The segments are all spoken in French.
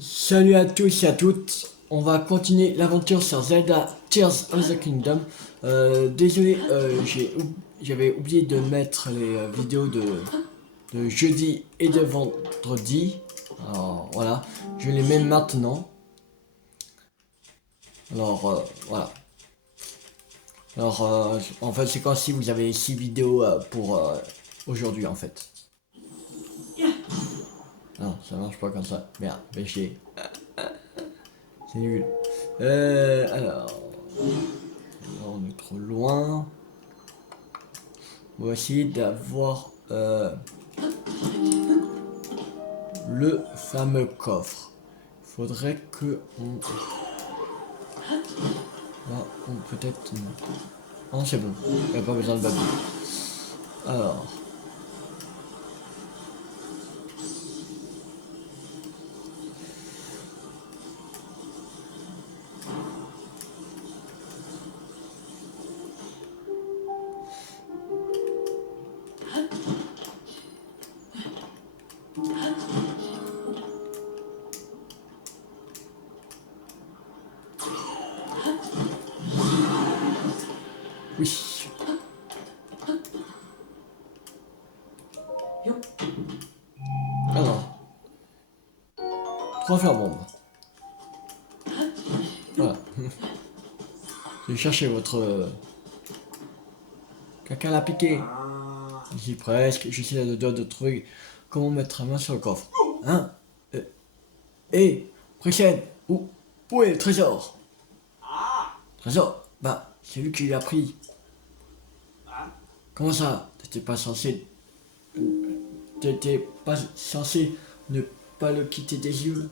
Salut à tous et à toutes, on va continuer l'aventure sur Zelda Tears of the Kingdom. Désolé, j'avais oublié de mettre les vidéos de jeudi et de vendredi. Alors voilà, je les mets maintenant. Alors voilà. Alors en fait c'est comme si vous avez 6 vidéos pour aujourd'hui en fait. Non, ça marche pas comme ça. Merde, péché. C'est nul. Alors, on est trop loin. On va essayer d'avoir le fameux coffre. Faudrait que on... Là, on peut-être... Non, c'est bon. Il n'y a pas besoin de babou. Alors... Oui. Alors... 3 fleurs bombes. Voilà. J'ai cherché votre... Quelqu'un l'a piqué. J'y presque. Je suis à deux doigts de trouver comment mettre la main sur le coffre. Hein? Hé, Préchène, où est le trésor? Trésor? Bah, c'est lui qui l'a pris. Comment ça? T'étais pas censé ne pas le quitter des yeux?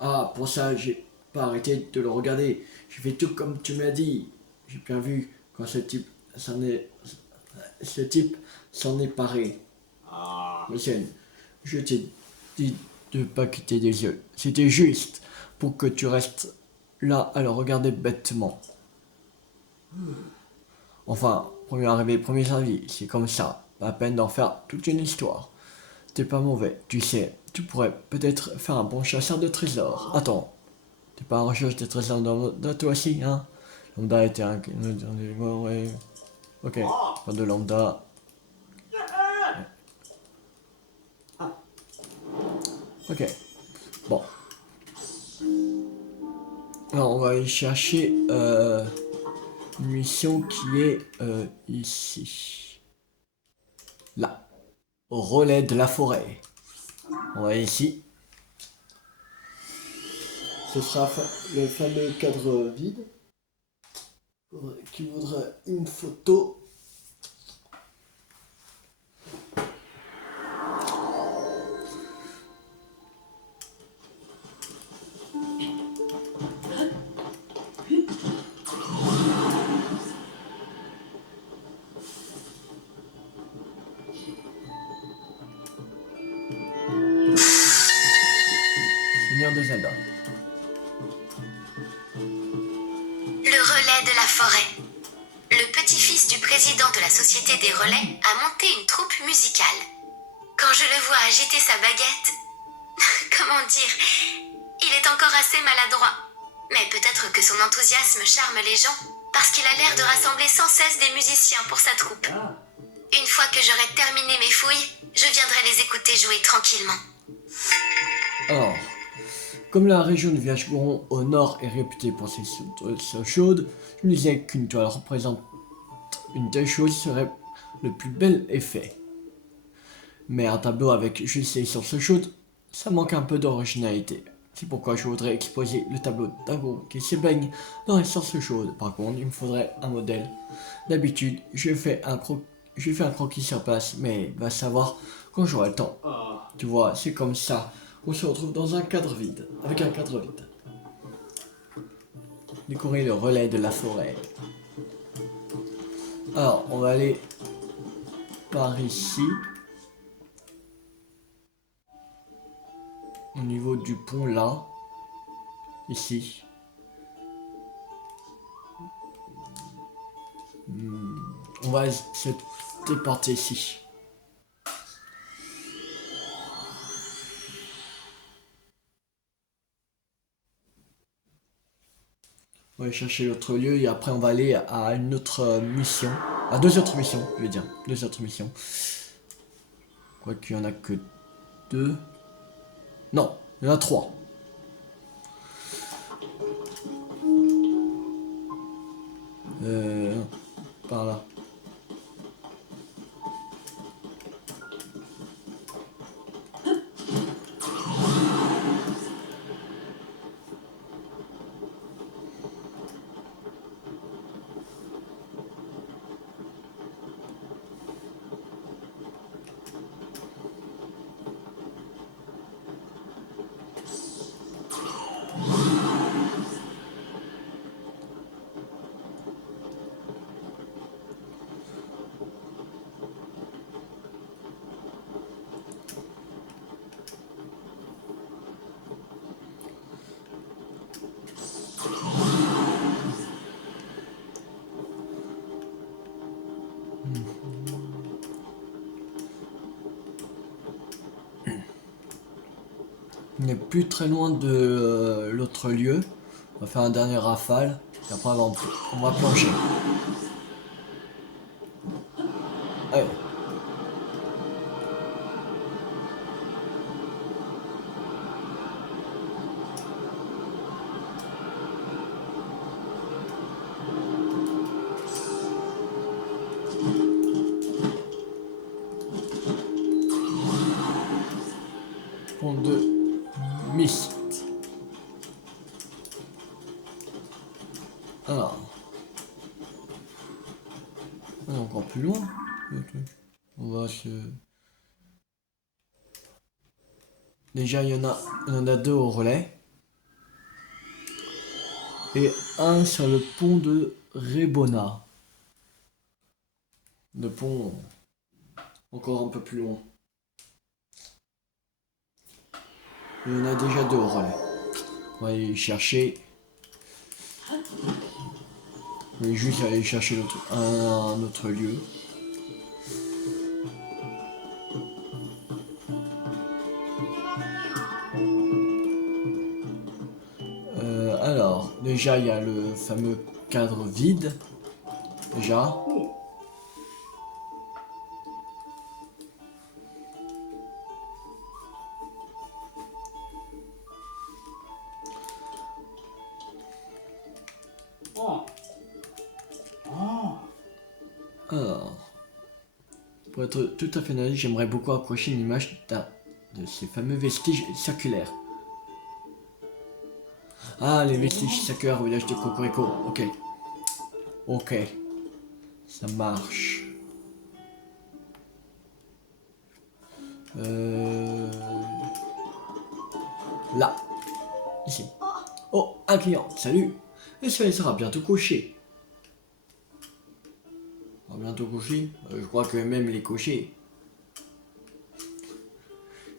Ah, pour ça, j'ai pas arrêté de le regarder. J'ai fait tout comme tu m'as dit. J'ai bien vu quand ce type s'en est paré. Préchène, je t'ai dit de pas quitter des yeux. C'était juste pour que tu restes là à le regarder bêtement. Enfin, premier arrivé, premier servi, c'est comme ça. Pas la peine d'en faire toute une histoire. T'es pas mauvais, tu sais. Tu pourrais peut-être faire un bon chasseur de trésors. Attends, t'es pas en recherche de trésors dans toi aussi, hein? Lambda était un... Ouais. Ok, pas de lambda. Ok, bon. Alors, on va aller chercher une mission qui est ici. Là, au relais de la forêt. On va ici. Ce sera le fameux cadre vide qui voudrait une photo. Seigneur de Zelda. Le relais de la forêt. Le petit-fils du président de la Société des relais a monté une troupe musicale. Quand je le vois agiter sa baguette, comment dire, il est encore assez maladroit. Mais peut-être que son enthousiasme charme les gens, parce qu'il a l'air de rassembler sans cesse des musiciens pour sa troupe. Une fois que j'aurai terminé mes fouilles, je viendrai les écouter jouer tranquillement. Alors, comme la région du village Goron au nord est réputée pour ses sources chaudes, je me disais qu'une toile représente une telle chose serait le plus bel effet. Mais un tableau avec juste les sources chaudes, ça manque un peu d'originalité. C'est pourquoi je voudrais exposer le tableau d'un groupe qui se baigne dans les sources chaudes. Par contre, il me faudrait un modèle. D'habitude, je fais un croquis sur place, mais va savoir quand j'aurai le temps. Tu vois, c'est comme ça. On se retrouve dans un cadre vide, avec un cadre vide. Décorer le relais de la forêt. Alors, on va aller par ici. Au niveau du pont là. Ici. On va se déporter ici. On va aller chercher l'autre lieu et après on va aller à une autre mission. À deux autres missions, je vais dire. Deux autres missions. Quoiqu'il y en a que deux. Non, il y en a trois. Euh, Par là. On n'est plus très loin de l'autre lieu. On va faire un dernier rafale. Et après on va plancher. Allez. Pont de Mist. Alors. On est encore plus loin. On va se... Déjà, il y en a deux au relais. Et un sur le pont de Rebona. Le pont encore un peu plus loin. Il y en a déjà deux au relais. On va aller chercher. On va juste aller chercher un autre lieu. Alors, déjà il y a le fameux cadre vide. Déjà. Alors, pour être tout à fait honnête, j'aimerais beaucoup approcher une image de ces fameux vestiges circulaires. Ah, les vestiges circulaires au village de Cocorico. Ok. Ok. Ça marche. Là. Ici. Oh, un client. Salut. Et ça sera bientôt couché. Bientôt couché. Je crois que même les cochers.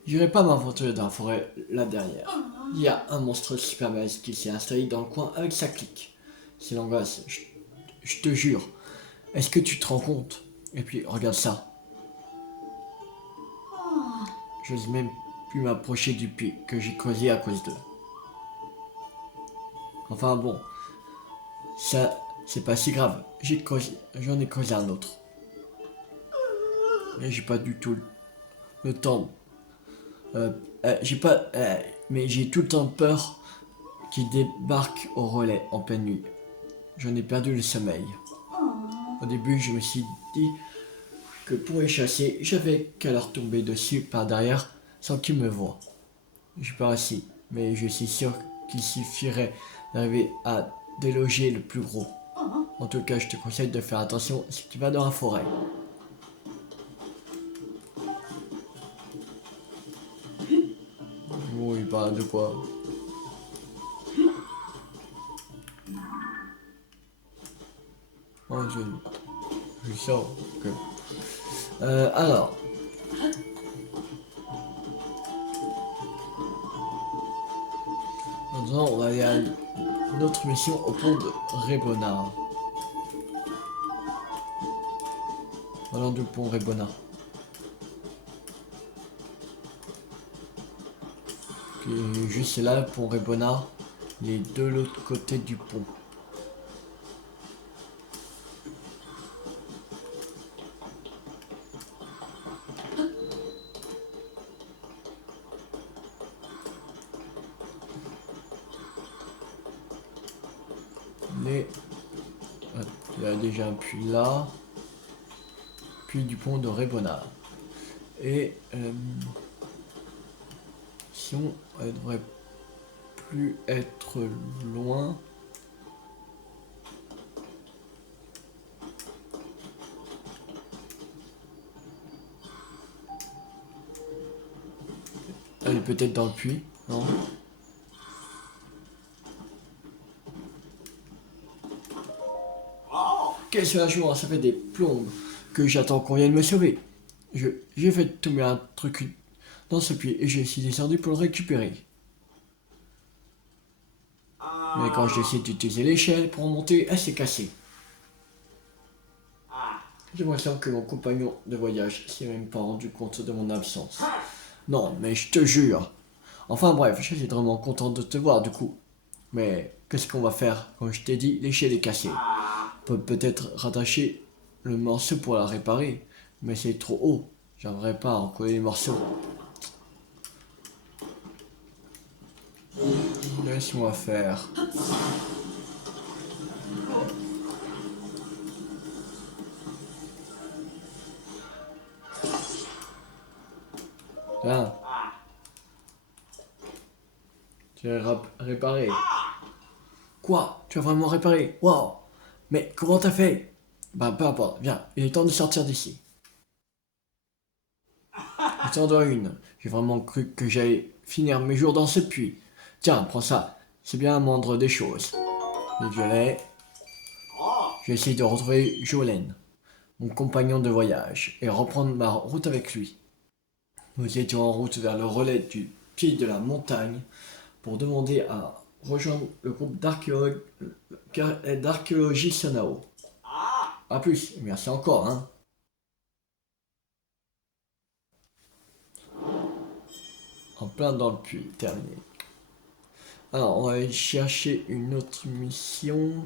J'irai pas m'aventurer dans la forêt là derrière. Il y a un monstre super balèze qui s'est installé dans le coin avec sa clique. C'est l'angoisse, je te jure. Est-ce que tu te rends compte? Et puis regarde ça. J'ose même plus m'approcher du puits que j'ai creusé à cause d'eux. Enfin bon, ça c'est pas si grave. J'en ai creusé un autre. Mais j'ai pas du tout le temps. Mais j'ai tout le temps peur qu'ils débarquent au relais en pleine nuit. J'en ai perdu le sommeil. Au début, je me suis dit que pour les chasser, j'avais qu'à leur tomber dessus par derrière sans qu'ils me voient. Je pars ici, mais je suis sûr qu'il suffirait d'arriver à déloger le plus gros. En tout cas, je te conseille de faire attention si tu vas dans la forêt. Oui, bah de quoi? Oh, je sors. Okay. Alors. Maintenant, on va aller à une autre mission au pont de Rebona. Allons du pont Rebona. Qui est juste là, le pont Rebona. Il est de l'autre côté du pont. aller. Il y a déjà un puits là. Puits du pont de Rébonard. Et si elle devrait plus être loin. Elle est peut-être dans le puits, non? Quel soulagement, ça fait des plombes que j'attends qu'on vienne me sauver. J'ai fait tomber un truc dans ce puits et je suis descendu pour le récupérer. Mais quand j'essaie d'utiliser l'échelle pour monter, elle s'est cassée. J'ai l'impression que mon compagnon de voyage s'est même pas rendu compte de mon absence. Non, mais je te jure. Enfin bref, je suis vraiment content de te voir du coup. Mais qu'est-ce qu'on va faire? Comme je t'ai dit, l'échelle est cassée. On peut peut-être rattacher le morceau pour la réparer. Mais c'est trop haut. J'aimerais pas recoller les morceaux. Laisse-moi faire. Tiens, tu as réparé. Quoi? Tu as vraiment réparé? Waouh! Mais comment t'as fait? Bah peu importe, viens, il est temps de sortir d'ici. Je t'en dois une. J'ai vraiment cru que j'allais finir mes jours dans ce puits. Tiens, prends ça. C'est bien la moindre des choses. Le violet. Je vais essayer de retrouver Jolene, mon compagnon de voyage, et reprendre ma route avec lui. Nous étions en route vers le relais du pied de la montagne pour demander à rejoindre le groupe d'archéologie Sonao. A plus, merci encore, hein. En plein dans le puits, terminé. Alors, on va aller chercher une autre mission.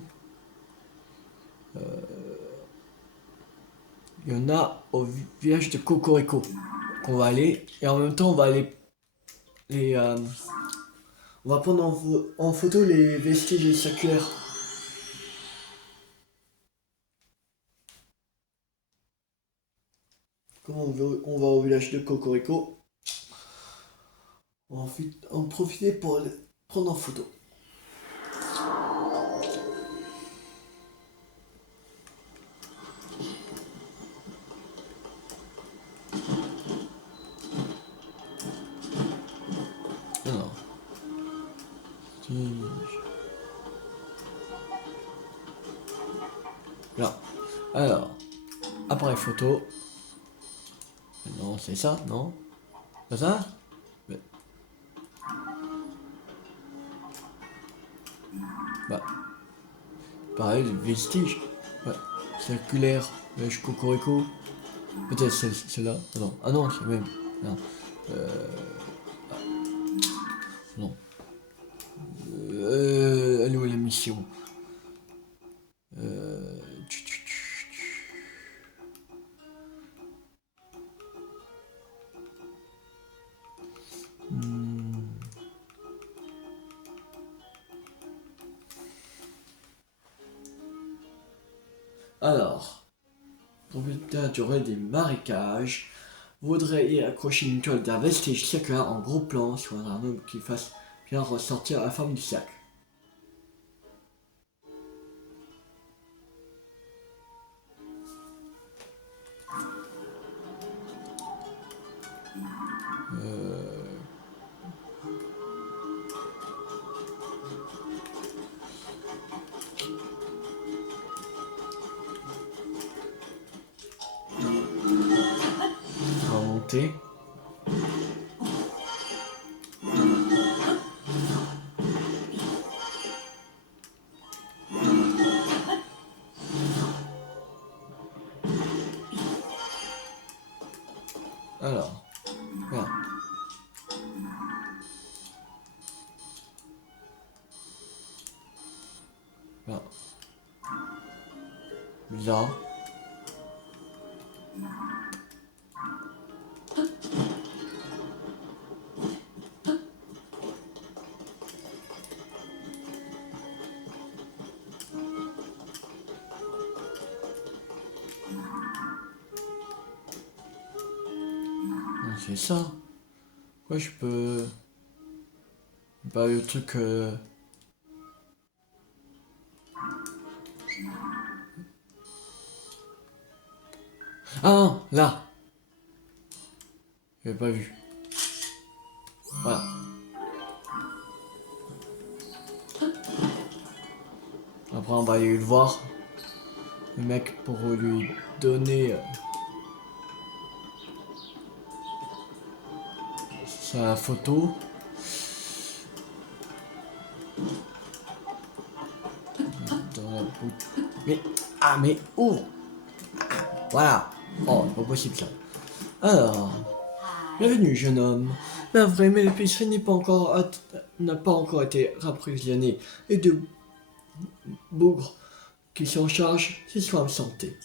Il y en a au village de Cocorico qu'on va aller. Et en même temps, on va aller... on va prendre en photo les vestiges circulaires. Comment on va au village de Cocorico? On va en profiter pour le prendre en photo. Alors, là. Alors, appareil photo. Non, c'est ça, non? C'est ça? Mais... Bah, pareil, les vestiges. Ouais. Circulaire, village Cocorico. Peut-être celle-là. Non. Ah non, c'est même. Non. Ah, non. Elle est où la mission? Tch, tch, tch, tch. Hmm. Alors, propriétaire du relais des marécages voudrait y accrocher une toile d'un vestige circulaire en gros plan sur un homme qui fasse bien ressortir la forme du cercle. On va monter. Alors, voilà. Voilà. Là. C'est ça. Ouais, je peux... Bah, le truc... Ah non, là. J'avais pas vu. Voilà. Après, on va aller le voir. Le mec pour lui donner sa photo. Dans la boutique. Mais... Ah, mais ouvre. Voilà. Oh, c'est pas possible ça. Alors... Bienvenue, jeune homme. La vraie mais l'épicerie n'a pas encore été rapprovisionnée et de bougres qui s'en chargent se sont absentés.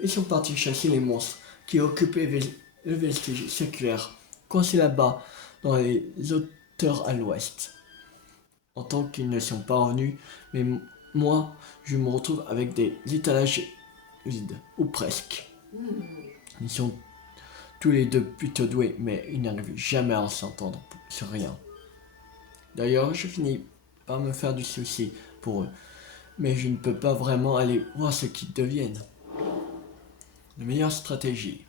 Ils sont partis chasser les monstres qui occupaient le vestige séculaire, coincé là-bas dans les hauteurs à l'ouest. En tant qu'ils ne sont pas revenus, mais moi, je me retrouve avec des étalages vides, ou presque. Ils sont tous les deux plutôt doués, mais ils n'arrivent jamais à s'entendre sur rien. D'ailleurs, je finis par me faire du souci pour eux, mais je ne peux pas vraiment aller voir ce qu'ils deviennent. La meilleure stratégie.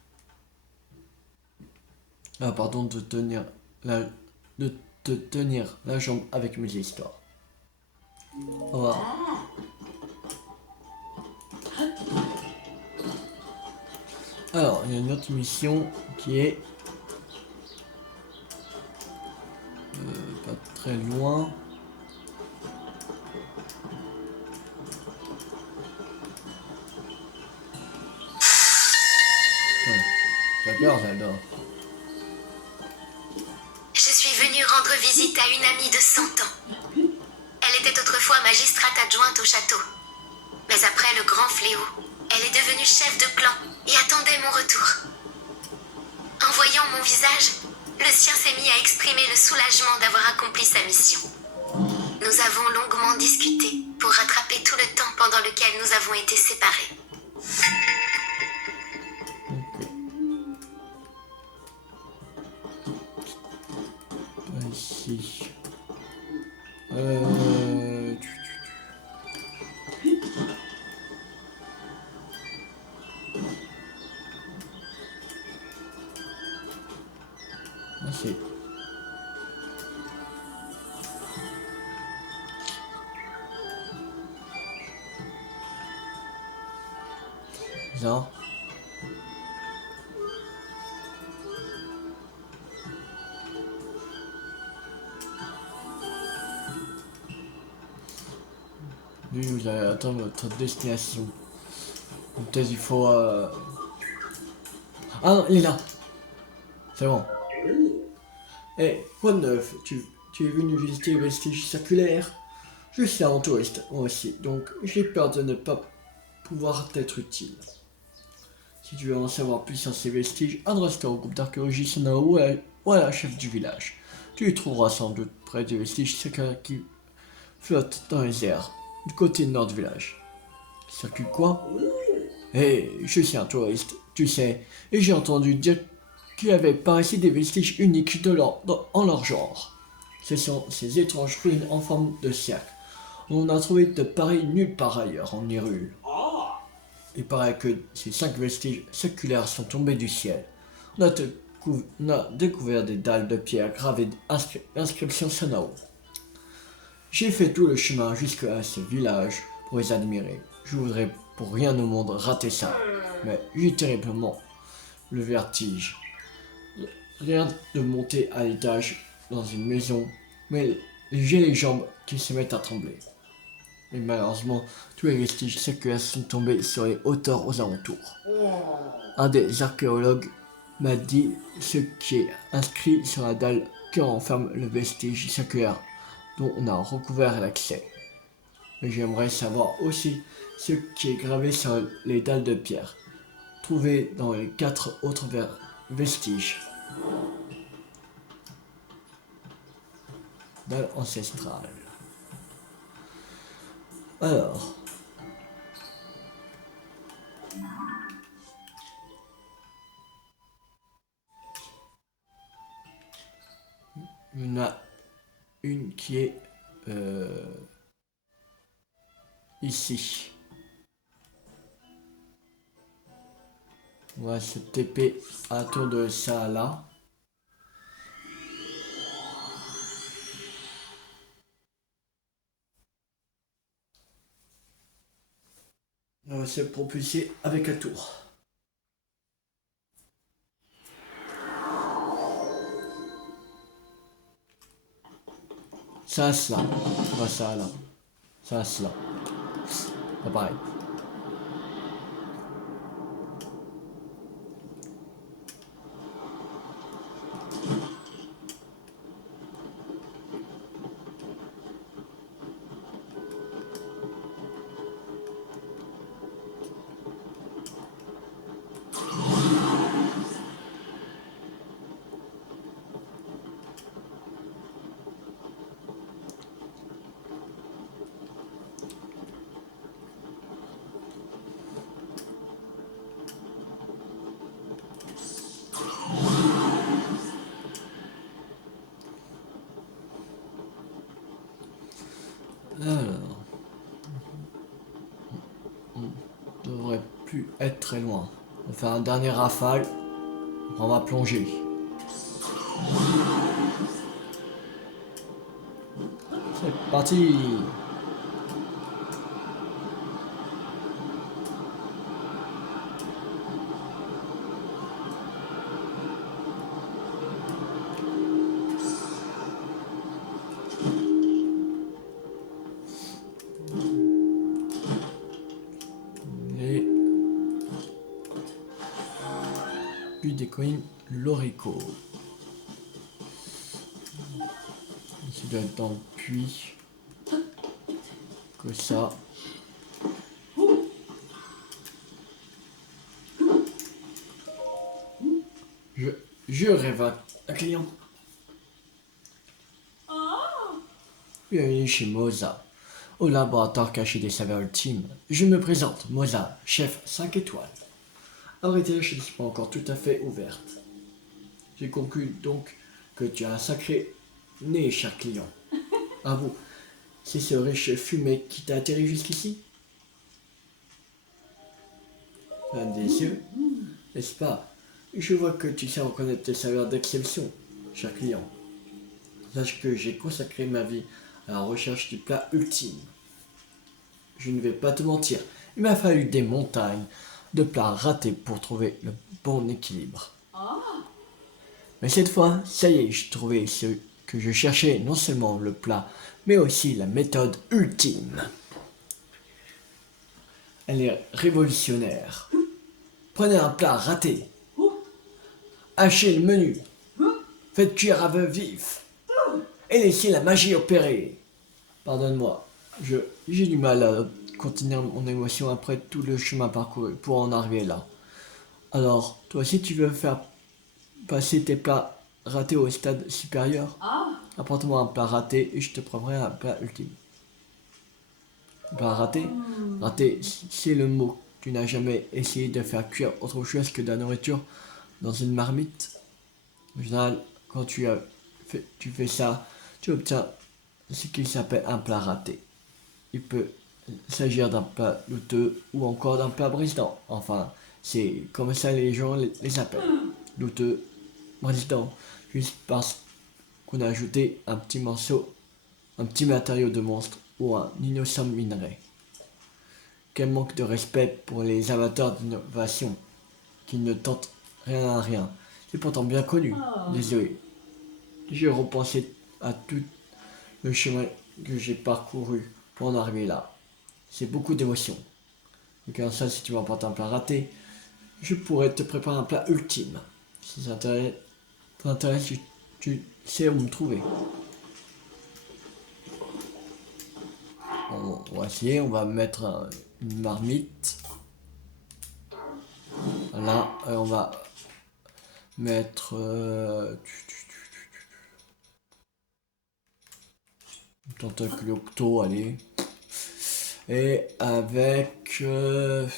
Ah, pardon de te tenir la jambe avec mes histoires. Au revoir. Alors, il y a une autre mission qui est pas très loin. Attends, t'as peur, j'adore. Je suis venue rendre visite à une amie de 100 ans. Elle était autrefois magistrate adjointe au château. Mais après le grand fléau, elle est devenue chef de clan et attendait mon retour. En voyant mon visage, le sien s'est mis à exprimer le soulagement d'avoir accompli sa mission. Nous avons longuement discuté pour rattraper tout le temps pendant lequel nous avons été séparés. Pas ici. Ah, c'est... Bizarre. Lui, vous allez atteindre votre destination. Peut-être il faut... Ah non, il est là. C'est bon. Eh, quoi de neuf? Tu es venu visiter le vestige circulaire? Je suis un touriste, moi aussi, donc j'ai peur de ne pas pouvoir t'être utile. Si tu veux en savoir plus sur ces vestiges, adresse-toi au groupe d'archéologie Sanao ou à la chef du village. Tu y trouveras sans doute près des vestiges circulaires qui flottent dans les airs, du côté nord du village. Circule quoi? Eh, je suis un touriste, tu sais, et j'ai entendu dire qu'il y avait par ici des vestiges uniques en leur genre. Ce sont ces étranges ruines en forme de cercle. On n'a trouvé de pareils nulle part ailleurs en Hyrule. Il paraît que ces 5 vestiges séculaires sont tombés du ciel. On a découvert des dalles de pierre gravées d'inscriptions Sanao. J'ai fait tout le chemin jusqu'à ce village pour les admirer. Je voudrais pour rien au monde rater ça, mais j'ai terriblement le vertige. Rien de monter à l'étage dans une maison, mais j'ai les jambes qui se mettent à trembler. Et malheureusement, tous les vestiges séculaires sont tombés sur les hauteurs aux alentours. Un des archéologues m'a dit ce qui est inscrit sur la dalle qui renferme le vestige séculaire dont on a recouvert l'accès. Mais j'aimerais savoir aussi ce qui est gravé sur les dalles de pierre, trouvées dans les 4 autres vestiges. Dalle ancestrale. Alors. Il y en a une qui est ici. On va se TP autour de ça là. On va se propulser avec un tour. Ça, cela. Pas ça là. Ça, cela. Pas pareil. Alors, on devrait plus être très loin. On va faire un dernier rafale. On va plonger. C'est parti. Et puis des coins Lorico. Ici doit être dans le puits. Que ça. Je rêve un client. Bienvenue chez Moza, au laboratoire caché des saveurs ultimes. Je me présente, Moza, chef 5 étoiles. Arrêtez, je ne suis pas encore tout à fait ouverte. J'ai conclu donc que tu as un sacré nez, cher client. À vous, c'est ce riche fumet qui t'a atterri jusqu'ici? Un des yeux, n'est-ce pas? Je vois que tu sais reconnaître tes saveurs d'exception, cher client. Sache que j'ai consacré ma vie à la recherche du plat ultime. Je ne vais pas te mentir, il m'a fallu des montagnes de plats ratés pour trouver le bon équilibre. Mais cette fois, ça y est, j'ai trouvé ce que je cherchais, non seulement le plat, mais aussi la méthode ultime. Elle est révolutionnaire. Prenez un plat raté, hachez le menu, faites cuire à feu vif, et laissez la magie opérer. Pardonne-moi, j'ai du mal à contenir mon émotion après tout le chemin parcouru pour en arriver là. Alors, toi si tu veux faire passer tes plats ratés au stade supérieur, apporte-moi un plat raté et je te préparerai un plat ultime. Un plat raté? Raté, c'est le mot. Tu n'as jamais essayé de faire cuire autre chose que de la nourriture dans une marmite? En général, quand tu fais ça, tu obtiens ce qui s'appelle un plat raté. Il peut s'agir d'un plat douteux ou encore d'un plat brisant. Enfin, c'est comme ça les gens les appellent. Douteux, brisant, juste parce qu'on a ajouté un petit morceau, un petit matériau de monstre ou un innocent minerai. Quel manque de respect pour les amateurs d'innovation qui ne tentent rien à rien. C'est pourtant bien connu. Désolé. J'ai repensé à tout le chemin que j'ai parcouru pour en arriver là. C'est beaucoup d'émotions. Et comme ça, si tu m'apportes un plat raté, je pourrais te préparer un plat ultime. Si ça t'intéresse, tu sais où me trouver. On va essayer, on va mettre une marmite. Là, on va mettre tentacule octo, allez. Et avec une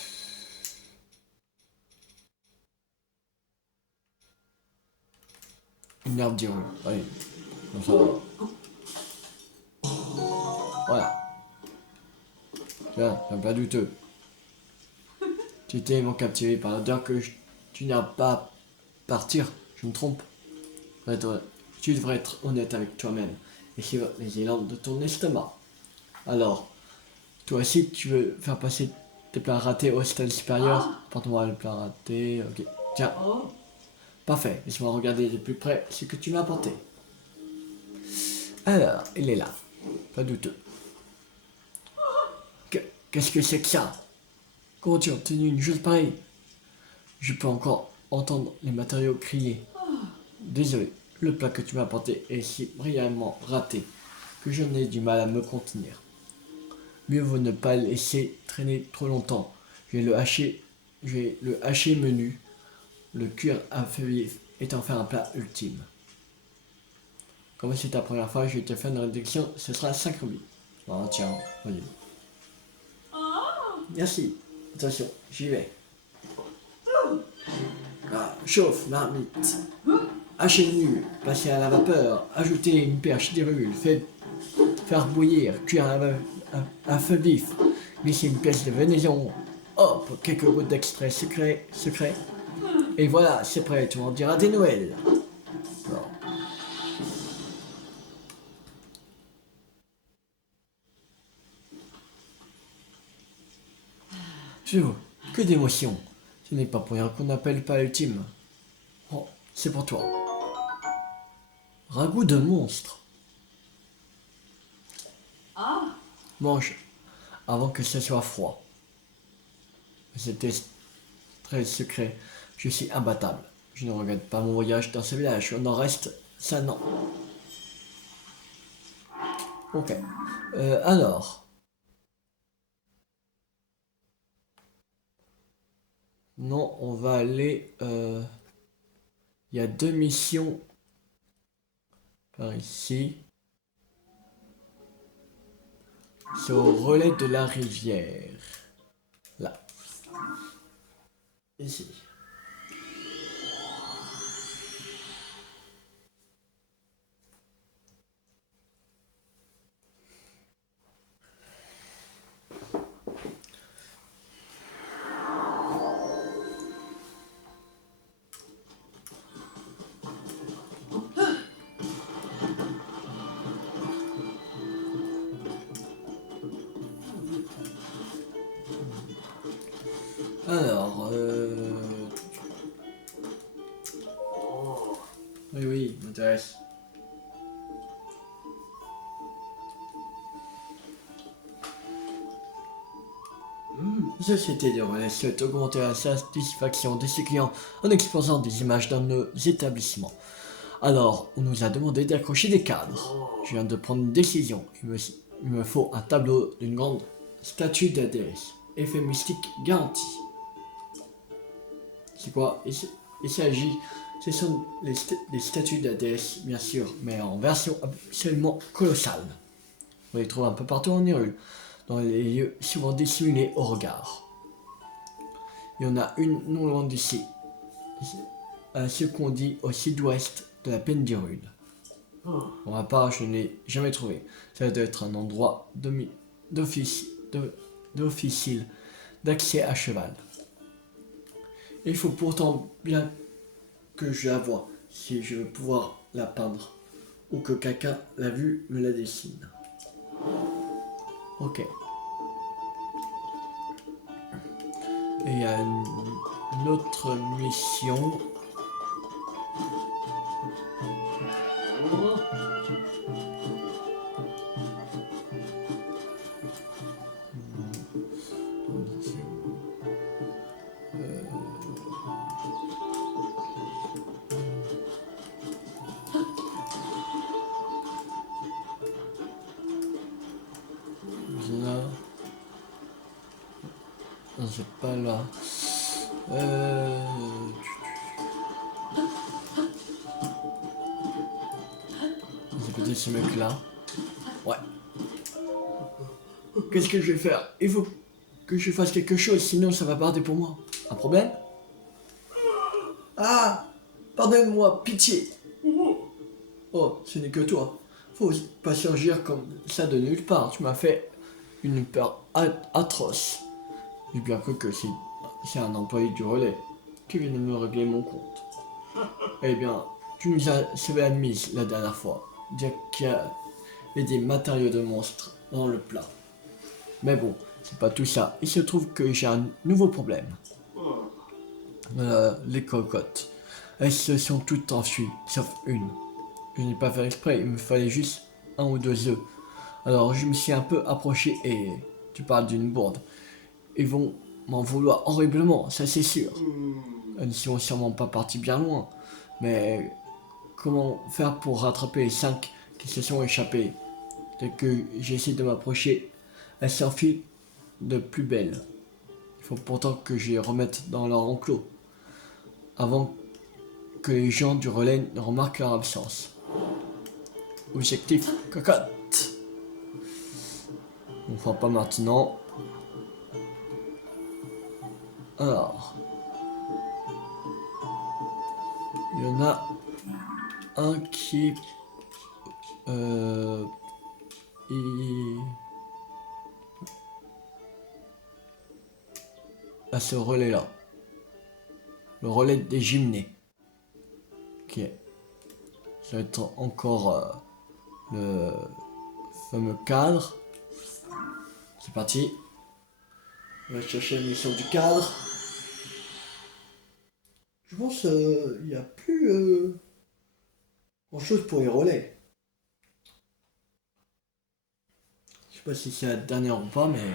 herbe d'Irul, allez. Comme ça. Voilà. Tiens, c'est pas douteux. Tu étais mon captivé par l'odeur que tu n'as pas à partir. Je me trompe. Tu devrais être honnête avec toi-même et suivre les élans de ton estomac. Alors, toi aussi, tu veux faire passer tes plats ratés au stade supérieur? Apporte-moi le plat raté. Ok. Tiens. Parfait. Laisse-moi regarder de plus près ce que tu m'as apporté. Alors, il est là. Pas douteux. Qu'est-ce que c'est que ça? Comment tu as obtenu une chose pareille? Je peux encore entendre les matériaux crier. Désolé, le plat que tu m'as apporté est si brillamment raté que j'en ai du mal à me contenir. Mieux vaut ne pas le laisser traîner trop longtemps. Je vais le hacher menu. Le cuir à feu vif est enfin un plat ultime. Comme c'est ta première fois, je vais te faire une réduction, ce sera 5 rubis. Oh, tiens, vas-y. Merci. Attention, j'y vais. Ah, chauffe, marmite. Hacher le nu, passer à la vapeur, ajouter une perche d'érule, faire bouillir, cuire à feu vif, glisser une pièce de venaison, hop, quelques gouttes d'extrait secret. Et voilà, c'est prêt, tu m'en diras des nouvelles. Bon. Que d'émotion. Ce n'est pas pour rien qu'on n'appelle pas ultime. Oh, c'est pour toi. Ragoût de monstre. Mange avant que ce soit froid. C'était très secret. Je suis imbattable. Je ne regrette pas mon voyage dans ce village. On en reste ça non. Ok. Alors. Non, on va aller. Il y a 2 missions par ici. C'est au relais de la rivière. Là. Ici. Alors, oui, m'intéresse. Société de relais souhaite augmenter la satisfaction de ses clients en exposant des images dans nos établissements. Alors, on nous a demandé d'accrocher des cadres. Je viens de prendre une décision. Il me faut un tableau d'une grande statue de la déesse. Effet mystique garanti. C'est quoi? Il s'agit, ce sont les statues de la déesse, bien sûr, mais en version absolument colossale. On les trouve un peu partout en Hyrule, dans les lieux souvent dissimulés au regard. Il y en a une non loin d'ici, à ce qu'on dit au sud-ouest de la plaine d'Hyrule. Pour ma part, je ne l'ai jamais trouvé. Ça doit être un endroit difficile d'accès à cheval. Il faut pourtant bien que je la voie si je veux pouvoir la peindre ou que quelqu'un l'a vue me la dessine. Ok. Et il y a une autre mission. Non, c'est pas là. C'est peut-être ce mec-là. Ouais. Qu'est-ce que je vais faire? Il faut que je fasse quelque chose, sinon ça va barder pour moi. Un problème? Ah! Pardonne-moi, pitié! Oh, ce n'est que toi. Faut pas surgir comme ça de nulle part. Tu m'as fait une peur atroce. J'ai bien cru que c'est un employé du relais qui vient de me régler mon compte. Eh bien, tu nous as sauvé la mise la dernière fois. Dire qu'il y avait des matériaux de monstres dans le plat. Mais bon, c'est pas tout ça. Il se trouve que j'ai un nouveau problème. Les cocottes. Elles se sont toutes enfuies, sauf une. Je n'ai pas fait exprès, il me fallait juste un ou deux œufs. Alors je me suis un peu approché et tu parles d'une bourde. Ils vont m'en vouloir horriblement, ça c'est sûr. Elles ne sont sûrement pas parties bien loin. Mais comment faire pour rattraper les 5 qui se sont échappés? Dès que j'essaie de m'approcher, elles s'enfuient de plus belle. Il faut pourtant que je les remette dans leur enclos, avant que les gens du relais ne remarquent leur absence. Objectif cocotte. Enfin pas maintenant. Alors, il y en a un qui il... à ce relais là, le relais des gymnés. Ok, ça va être encore le fameux cadre. C'est parti. On va chercher la mission du cadre. Je pense qu'il n'y a plus grand chose pour les relais. Je sais pas si c'est la dernière ou pas, mais.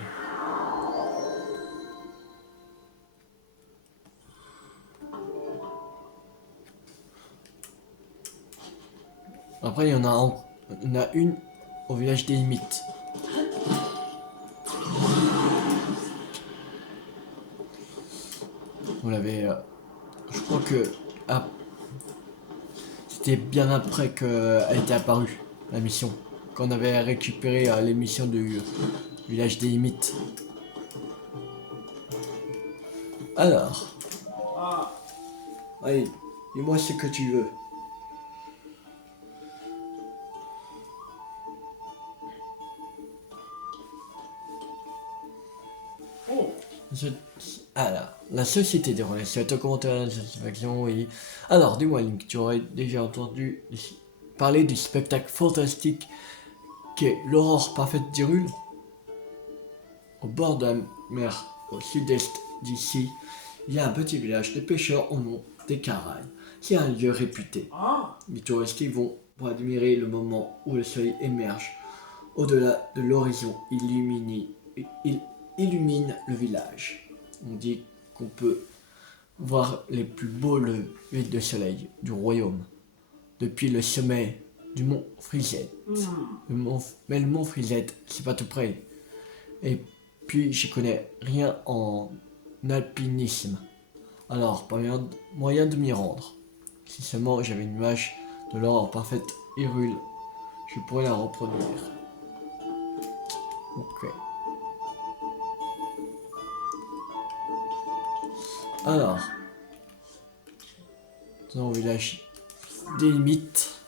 Après, il y en a une au village des limites. Vous l'avez. Je crois que. Ah, c'était bien après qu'elle était apparue, la mission. Qu'on avait récupéré les missions du village des limites. Alors. Allez, dis-moi ce que tu veux. Alors, la société des relais souhaite augmenter la satisfaction, oui. Alors, dis-moi, Link, tu aurais déjà entendu parler du spectacle fantastique qu'est l'aurore parfaite d'Hyrule? Au bord de la mer, au sud-est d'ici, il y a un petit village de pêcheurs au nom des Caraïbes. C'est un lieu réputé. Les touristes y vont pour admirer le moment où le soleil émerge au-delà de l'horizon il illumine le village. On dit qu'on peut voir les plus beaux levers de soleil du royaume depuis le sommet du mont Frisette. Mais le mont Frisette, c'est pas tout près. Et puis, j'y connais rien en alpinisme. Alors, pas moyen de m'y rendre. Si seulement j'avais une image de l'aurore parfaite Hyrule, je pourrais la reproduire. Ok. Alors, dans le village des limites,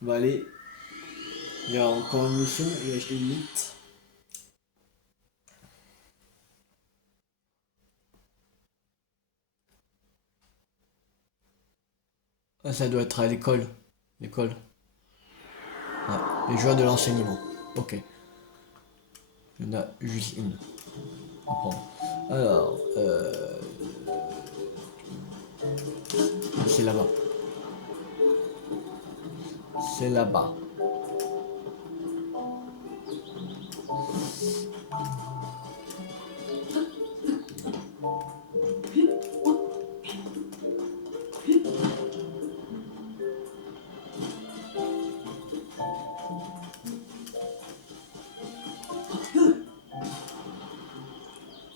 on va aller. Il y a encore une mission, village des limites. Ah, ça doit être à l'école. L'école. Ouais, les joueurs de l'enseignement. Ok. Il y en a juste une. À prendre. Alors, c'est là-bas. C'est là-bas.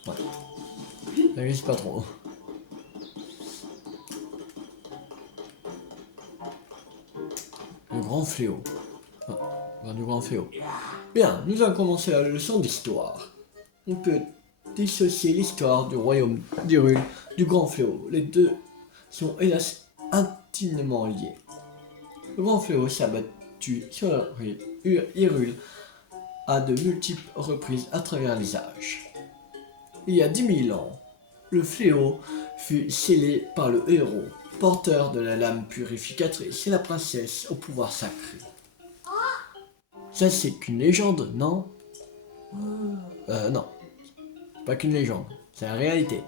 Ouais. Ça vise pas trop. Le grand fléau. Ah, du grand fléau. Bien, nous allons commencer la leçon d'histoire. On peut dissocier l'histoire du royaume d'Hyrule du grand fléau. Les deux sont hélas intimement liés. Le grand fléau s'est abattu sur Hyrule à de multiples reprises à travers les âges. Il y a 10 000 ans, le fléau fut scellé par le héros, porteur de la lame purificatrice et la princesse au pouvoir sacré. Ça, c'est qu'une légende, non? Non, pas qu'une légende, c'est la réalité.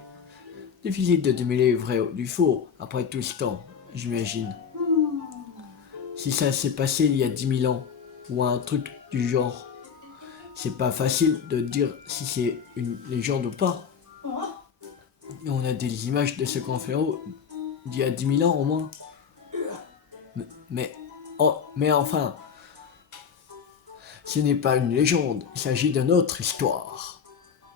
Difficile de démêler le vrai du faux après tout ce temps, j'imagine. Si ça s'est passé il y a 10 000 ans, ou un truc du genre, c'est pas facile de dire si c'est une légende ou pas. On a des images de ce grand fléau d'il y a 10 000 ans au moins. Mais enfin, ce n'est pas une légende, il s'agit d'une autre histoire.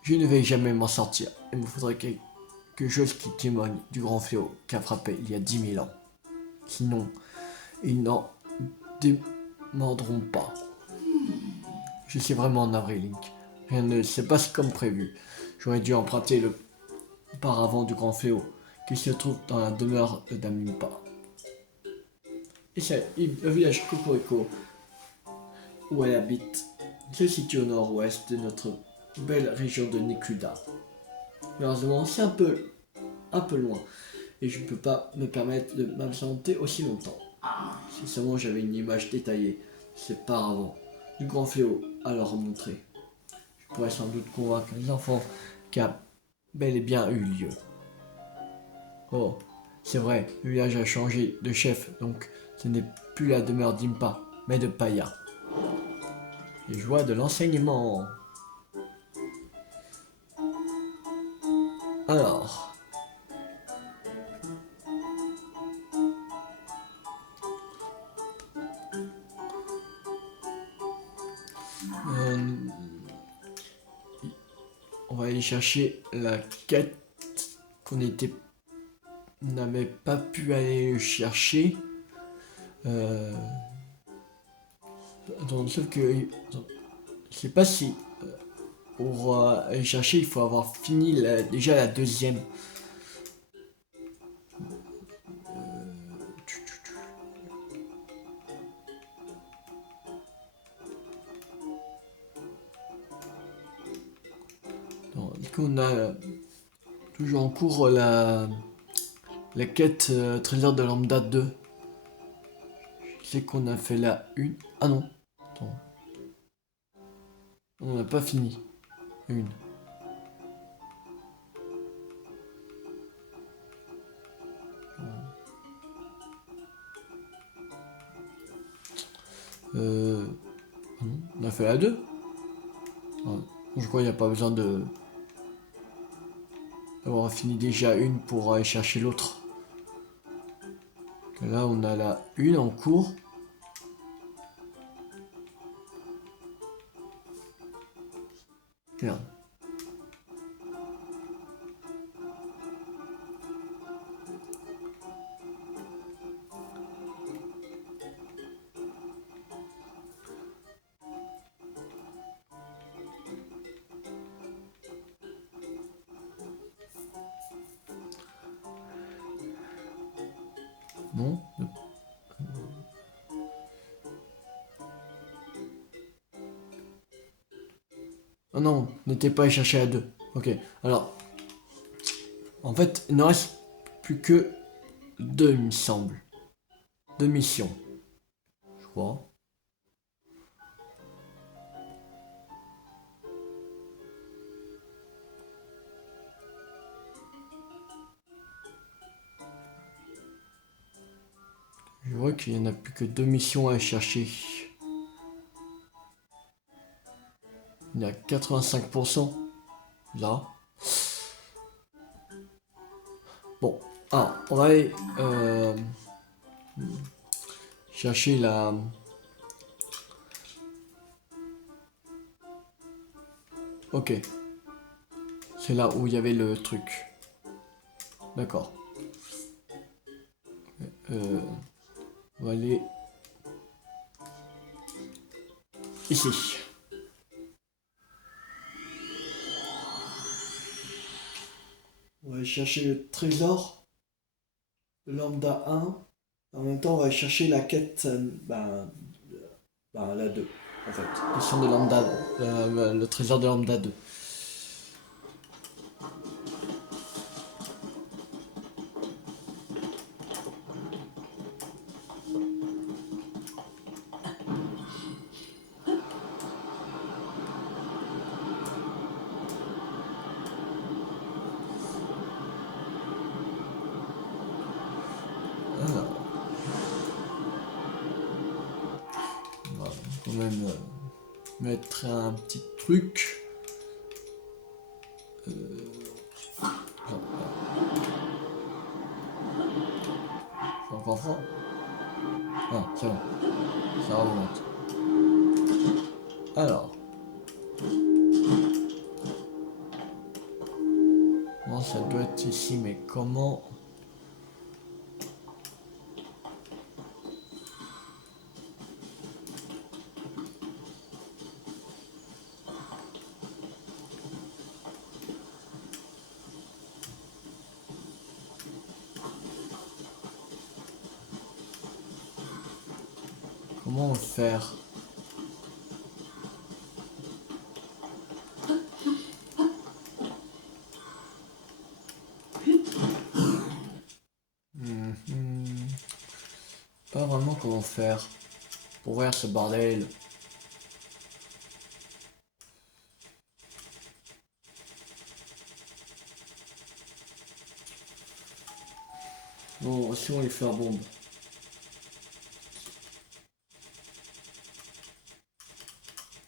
Je ne vais jamais m'en sortir. Il me faudrait quelque chose qui témoigne du grand fléau qui a frappé il y a 10 000 ans. Sinon, ils n'en demanderont pas. Je suis vraiment navré, Link. Rien ne se passe comme prévu. J'aurais dû emprunter le paravent du grand fléau qui se trouve dans la demeure de Dame Limpa. Et c'est le village Cocorico où elle habite se situe au nord-ouest de notre belle région de Nekuda. Malheureusement, c'est un peu loin et je ne peux pas me permettre de m'absenter aussi longtemps. Si seulement j'avais une image détaillée de ces paravents du grand fléau à leur montrer, je pourrais sans doute convaincre les enfants qu'il a bel et bien eu lieu. Oh, c'est vrai, le village a changé de chef, donc ce n'est plus la demeure d'Impa, mais de Paya. Les joies de l'enseignement. Alors, on va aller chercher la quête qu'on n'avait pas pu aller chercher. Sauf que je sais pas si pour aller chercher il faut avoir fini déjà la deuxième. Donc on a toujours en cours la quête Trésor de Lambda 2. Je sais qu'on a fait la 1. Ah non. Attends. On n'a pas fini. Une. On a fait la 2. Ah, je crois qu'il n'y a pas besoin d'avoir fini déjà une pour aller chercher l'autre. Là on a la 1 en cours. Merde. Non. Oh non, n'était pas allé chercher la 2. Ok, alors. En fait, il ne reste plus que 2, il me semble. 2 missions. Je crois. Je vois qu'il n'y en a plus que 2 missions à chercher. Il y a 85%. Là. Bon. Ah, on va aller chercher la... Ok. C'est là où il y avait le truc. D'accord. On va aller ici. On va chercher le trésor de Lambda 1. En même temps, on va chercher la quête, la 2, en fait. Question de Lambda, le trésor de Lambda 2. Alors, on va quand même mettre un petit truc. Non, c'est encore froid. Ah, c'est bon. Ça remonte. Alors. Bon, ça doit être ici, mais comment... Comment faire? Pas vraiment comment faire pour ouvrir ce bordel. Bon, si on les fait à bombe.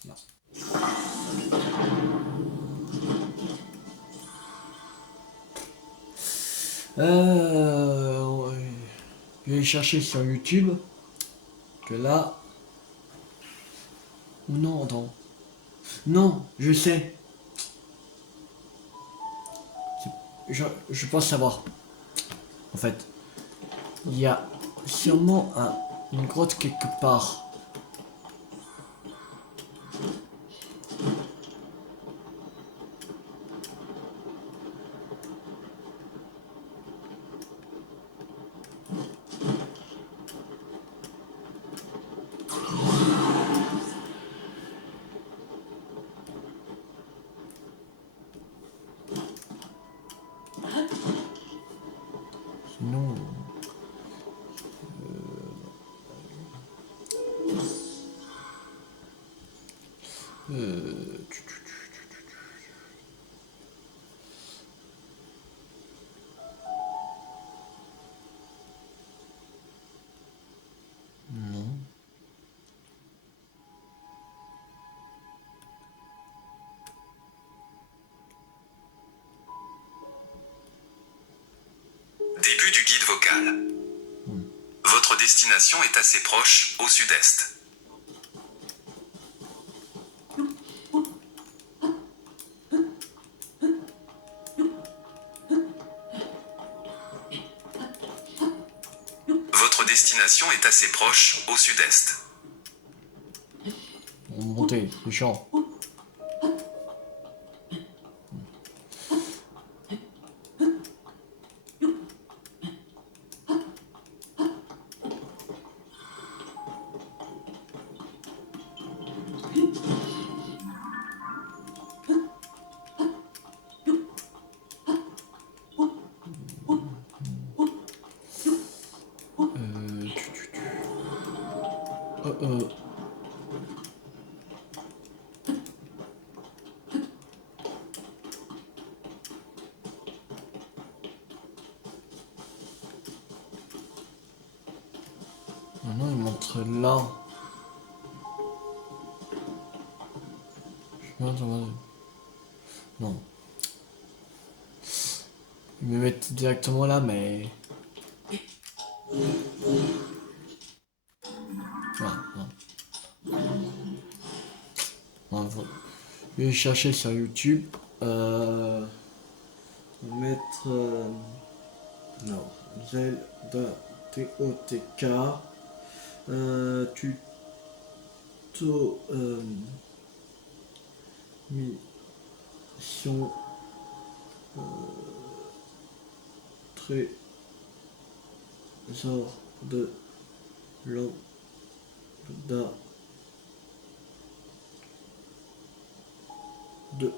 Non. Ouais. Je vais chercher sur YouTube. Que là... Non, attends. Non, je sais. Je pense savoir. En fait, il y a sûrement une grotte quelque part. Sinon... Euh, non. Début du guide vocal. Votre destination est assez proche, au sud-est. Votre destination est assez proche, au sud-est. On montait, c'est chiant. Euh, euh, Maintenant, il montre là. Non. Il me met directement là, mais... Ah, non. Non, je vais chercher sur YouTube. Mettre... non. Zelda TOTK. Tuto... mission... Trésor de lambda 2.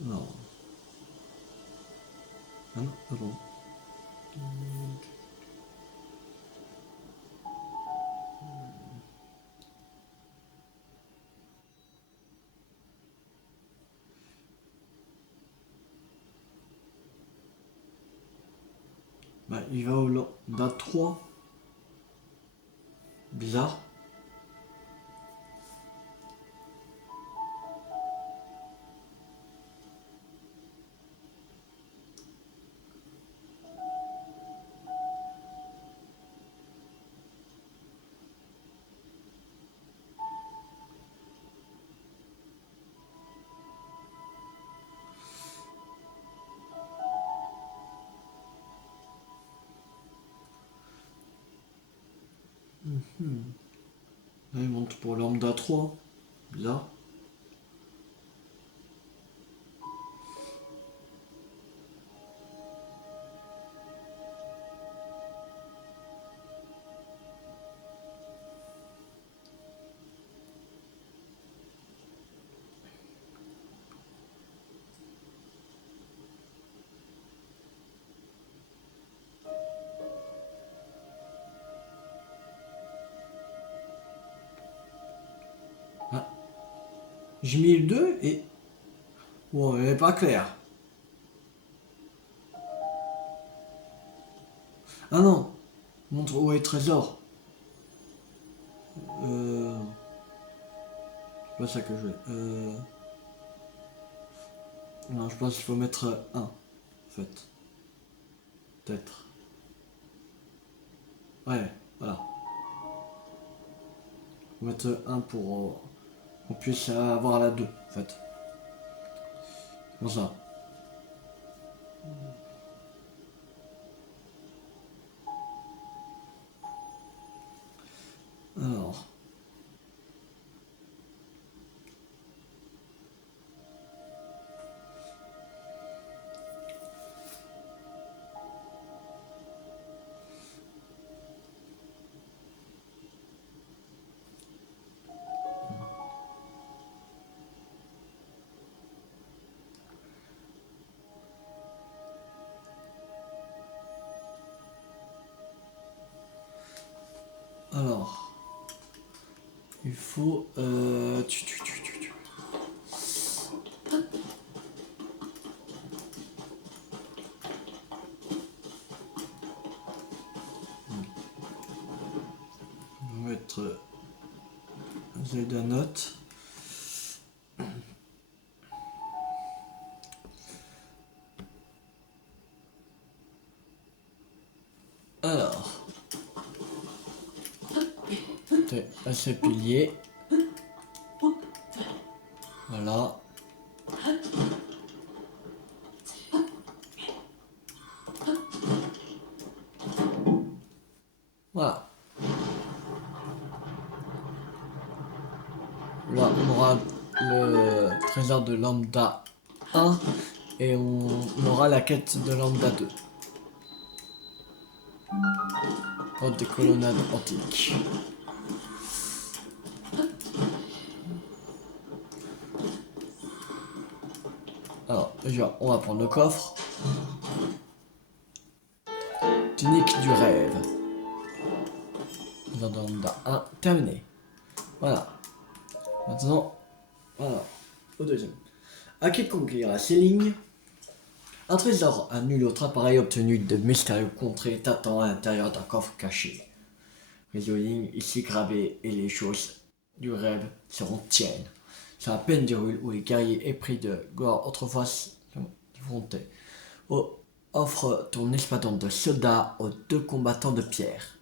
Non. Ah non, pardon. Bah, il va au lambda 3. Bizarre. Là, il monte pour lambda 3. Bizarre. Ah. J'ai mis le 2 et... Bon, elle n'est pas claire. Ah non. Montre où est le trésor. C'est pas ça que je veux. Non, je pense qu'il faut mettre 1. En fait. Peut-être. Ouais, voilà. Faut mettre 1 pour qu'on puisse avoir la 2, en fait. Comme ça. Alors. Alors. Il faut... On va mettre Z note. Alors. C'est assez pilier. Voilà. Voilà. Là, on aura le trésor de lambda 1 et on aura la quête de lambda 2. Grotte des colonnades antiques. Alors, déjà, on va prendre le coffre. Tunique du rêve. Trésor de lambda 1, terminé. Voilà. Maintenant, voilà, au deuxième. À quiconque lira ces lignes, un trésor à nul autre appareil obtenu de mystérieux contrées t'attend à l'intérieur d'un coffre caché. Les lignes ici gravées et les choses du rêve seront tiennes. C'est la peine du rôle où les guerriers épris de gloire autrefois s'affrontaient. Offre ton espadon de soldats aux 2 combattants de pierre.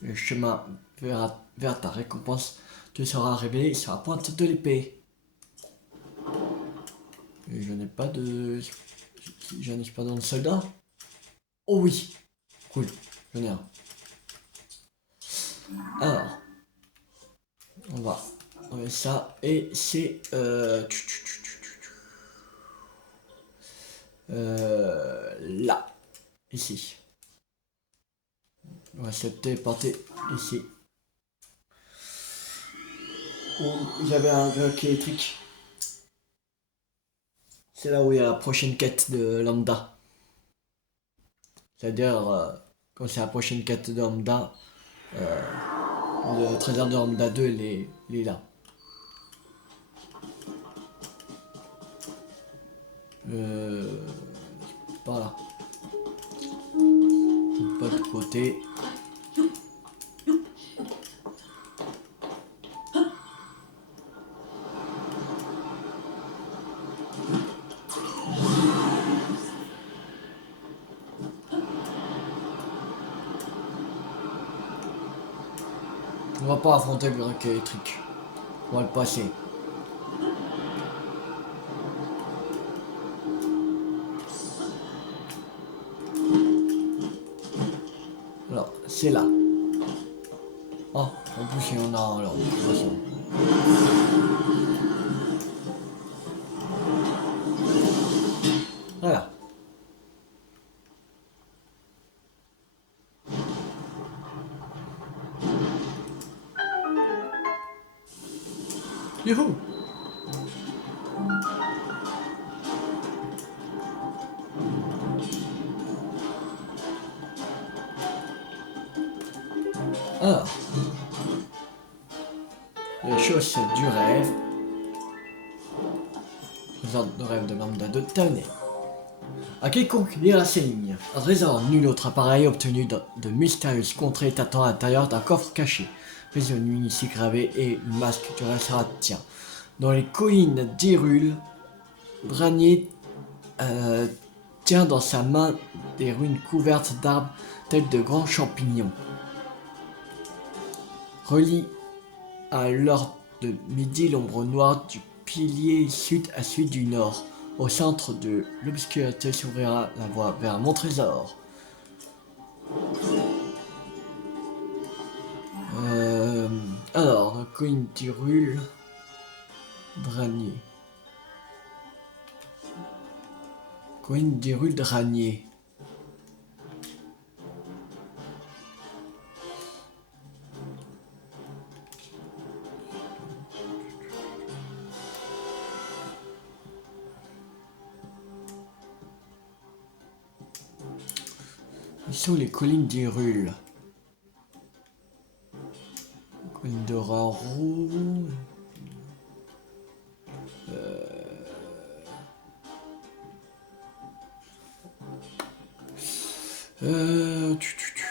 Le chemin vers ta récompense te sera révélé sur la pointe de l'épée. Et je n'ai pas de... J'ai un espadon de soldat. Oh oui. Cool. J'en ai un. Alors. On va enlever ça. Et c'est... là. Ici. On va se téléporter ici. Où j'avais un bloc électrique. C'est là où il y a la prochaine quête de Lambda. C'est-à-dire, quand c'est la prochaine quête de Lambda, le trésor de Lambda 2, il est là. Par là. Pas de côté. On va pas affronter le bloc électrique. On va le passer. Alors, c'est là. Oh, en plus il y en a un alors, de toute façon. Voilà. Youhou! Alors. Les choses du rêve. Trésor de rêve de Lambda 2 terminé. À quiconque lira ces lignes, un trésor nul autre appareil obtenu de mystérieuses contrées t'attend à l'intérieur d'un coffre caché. Résolu ici gravé et le masque du restera tien. Dans les collines d'Hyrule, Dranier tient dans sa main des ruines couvertes d'arbres tels de grands champignons. Relie à l'heure de midi l'ombre noire du pilier sud à celui du nord. Au centre de l'obscurité s'ouvrira la voie vers mon trésor. Alors, colline d'Hyrule, Dranier. Colline d'Hyrule, Dranier. Où sont les collines d'Hyrule? Colline de Rarou. Euh... tu, tu, tu.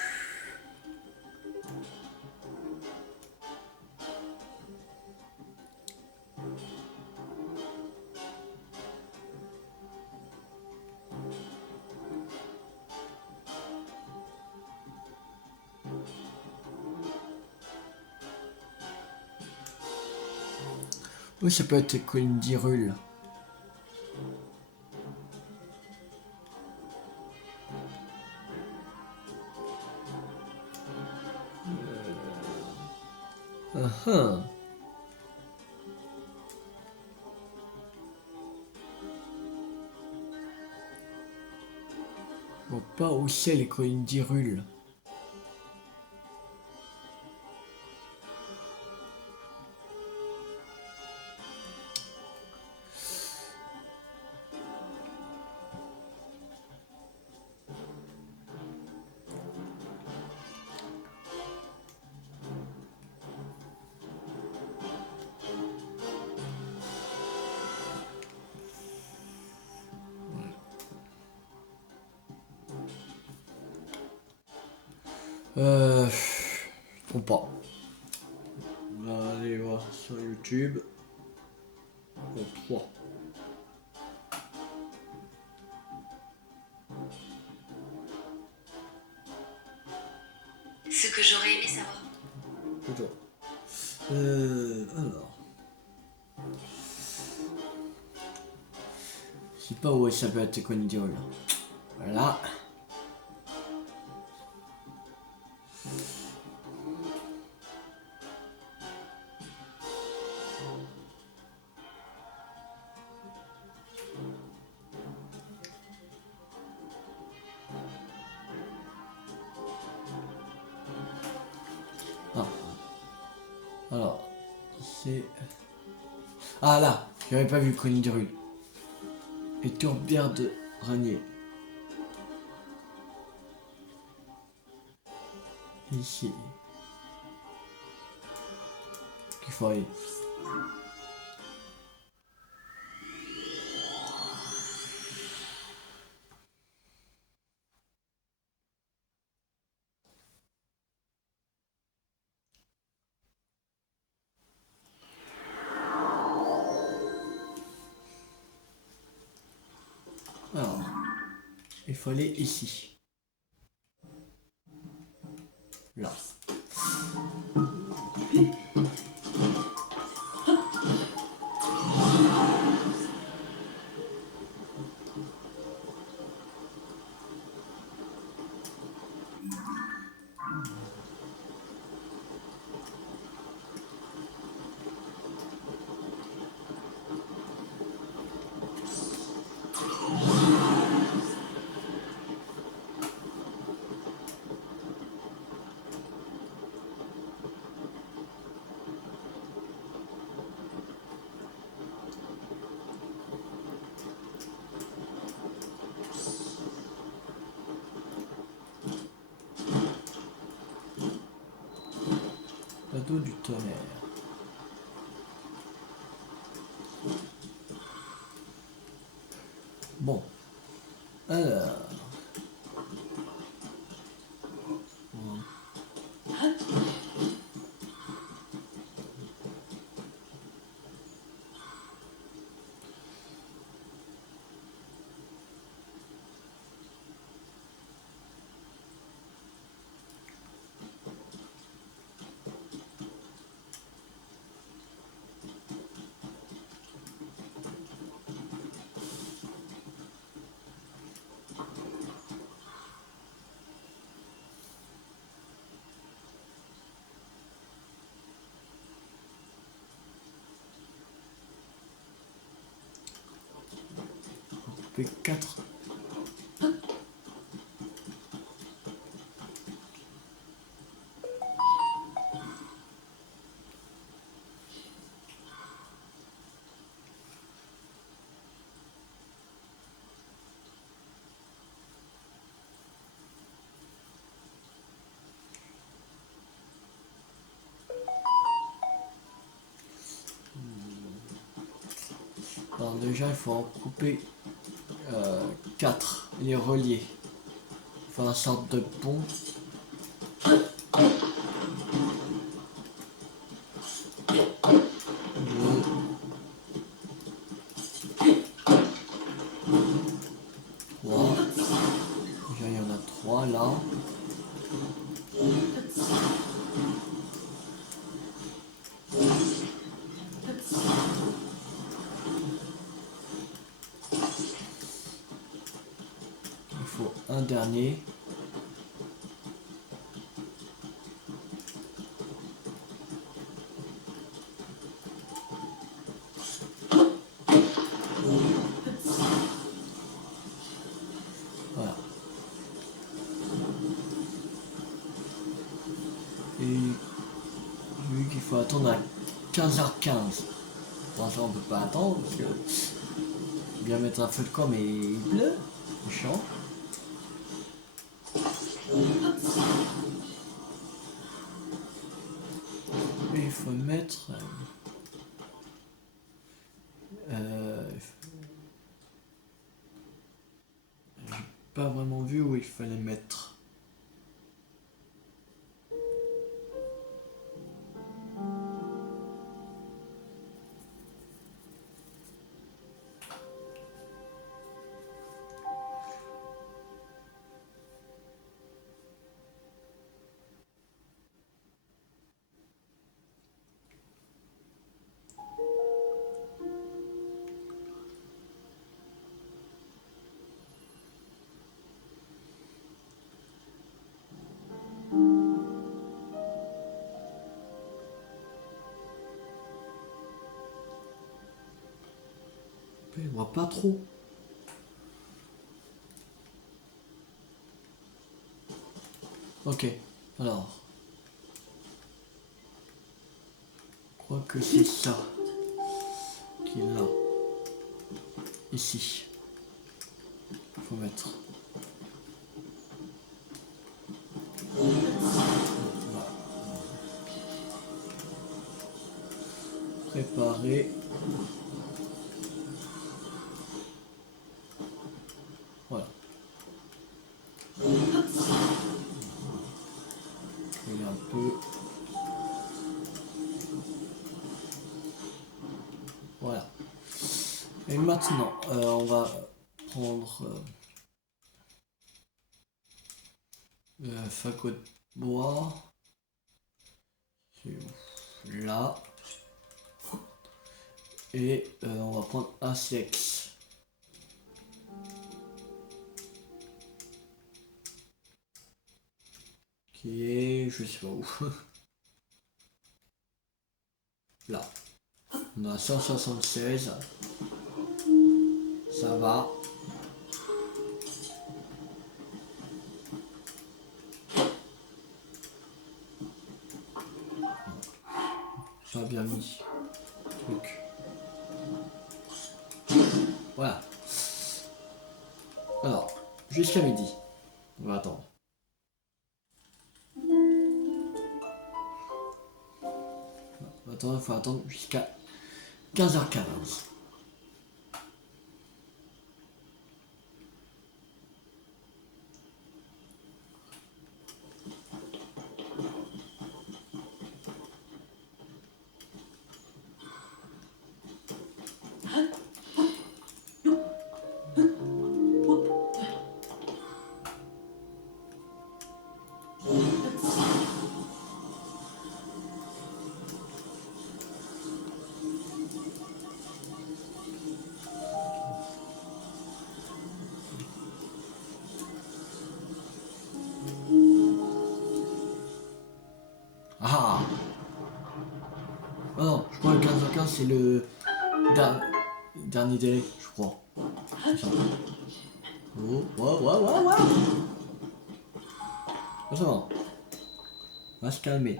Oui, ça peut être les collines d'Hyrule. Ah. Je vois pas où c'est les collines d'Hyrule. Je comprends pas. On va aller voir sur YouTube. Oh, 3. Ce que j'aurais aimé savoir. Plutôt. Alors. pas où ça peut être Connie Dirul. Voilà. Ah. Alors, c'est... Ah là, j'avais pas vu Connie Dirul. Et Tourbière de Ranier. Ici. Qu'il faut aller. Alors, il faut aller ici. Là. L'ado du tonnerre. Bon. Alors. P4. Alors déjà, il faut en couper 4, les relier. Faire une sorte de pont. Deux. Trois. Déjà, il y en a 3 là. Il faut un dernier. Voilà. Et vu qu'il faut attendre à 15h15. Bon, ça on peut pas attendre parce que bien mettre un feu de camp mais il pleut. C'est chiant. Et il faut mettre j'ai pas vraiment vu où il fallait mettre. vois pas trop. Ok, alors. Je crois que c'est ça qui est là. Ici. Il faut mettre. Voilà. Préparer. Voilà. Et un peu. Voilà. Et maintenant, on va prendre fagot de bois. C'est où? Là. Et on va prendre un silex. Qui est, je sais pas où. Là. On a 176. Ça va. Ça a bien mis. Truc. Voilà. Alors, jusqu'à midi. On va attendre. Attends, il faut attendre jusqu'à 15h15. Ah! Oh non, je crois que 15h15 c'est le dernier délai, je crois. C'est ça. Oh, ouais. Oh, ça va. On va se calmer.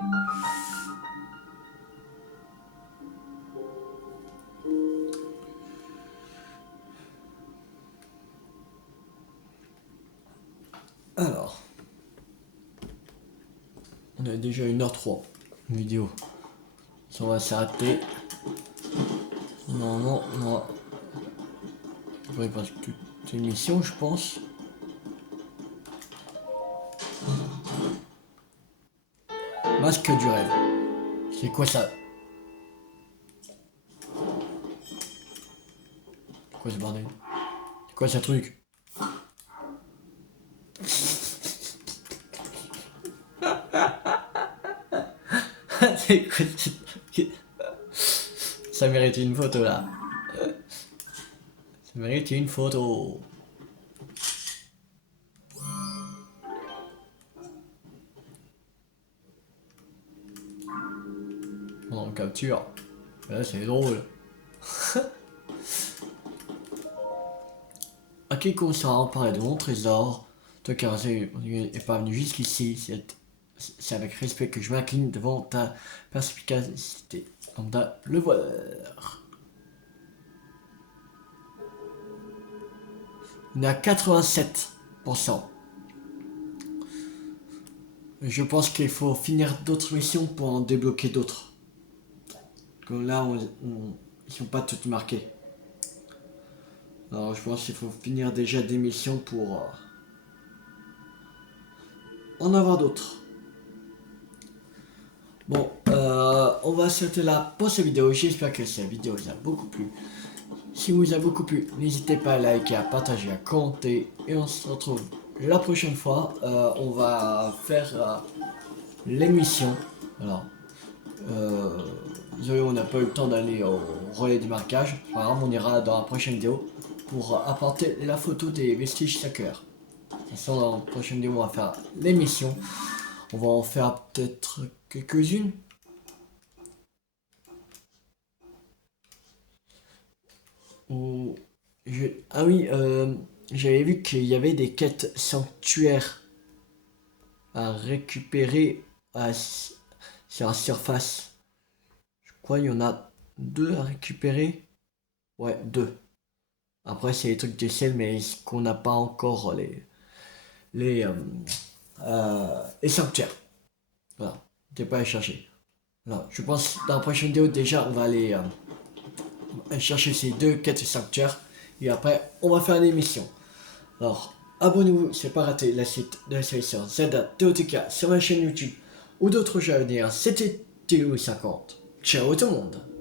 Alors. On a déjà 1h03 une vidéo. Ça on va s'arrêter. Non, on va passer toute l'émission, je pense. Masque du rêve. C'est quoi ça? C'est quoi ce bordel? C'est quoi ce truc? C'est quoi ce truc? Ça mérite une photo là. Ça mérite une photo. On capture. Là c'est drôle. À qui consent parler de mon trésor? Toi qui est pas venu jusqu'ici, c'est avec respect que je m'incline devant ta perspicacité. Lambda le voleur. On est à 87%. Je pense qu'il faut finir d'autres missions pour en débloquer d'autres. Comme là, ils sont pas toutes marquées. Alors je pense qu'il faut finir déjà des missions pour en avoir d'autres. Bon, on va s'arrêter là pour cette vidéo. J'espère que cette vidéo vous a beaucoup plu. Si vous a beaucoup plu, n'hésitez pas à liker, à partager, à commenter. Et on se retrouve la prochaine fois. On va faire l'émission. Alors, désolé, on n'a pas eu le temps d'aller au relais du marquage. Par exemple, on ira dans la prochaine vidéo pour apporter la photo des vestiges Sacker. De toute façon, dans la prochaine vidéo, on va faire l'émission. On va en faire peut-être quelques-unes. Ou Ah oui, j'avais vu qu'il y avait des quêtes sanctuaires à récupérer sur la surface. Je crois qu'il y en a 2 à récupérer. Ouais, 2. Après, c'est les trucs du ciel, mais qu'on n'a pas encore les, euh, les sanctuaires. Voilà, t'es pas à chercher. Voilà, je pense dans la prochaine vidéo, déjà, on va aller chercher ces 2 quêtes sanctuaires. Et après, on va faire des missions. Alors, abonnez-vous, c'est pas raté la suite de la série sur Zelda TOTK sur ma chaîne YouTube ou d'autres jeux à venir. C'était Théo50. Ciao tout le monde!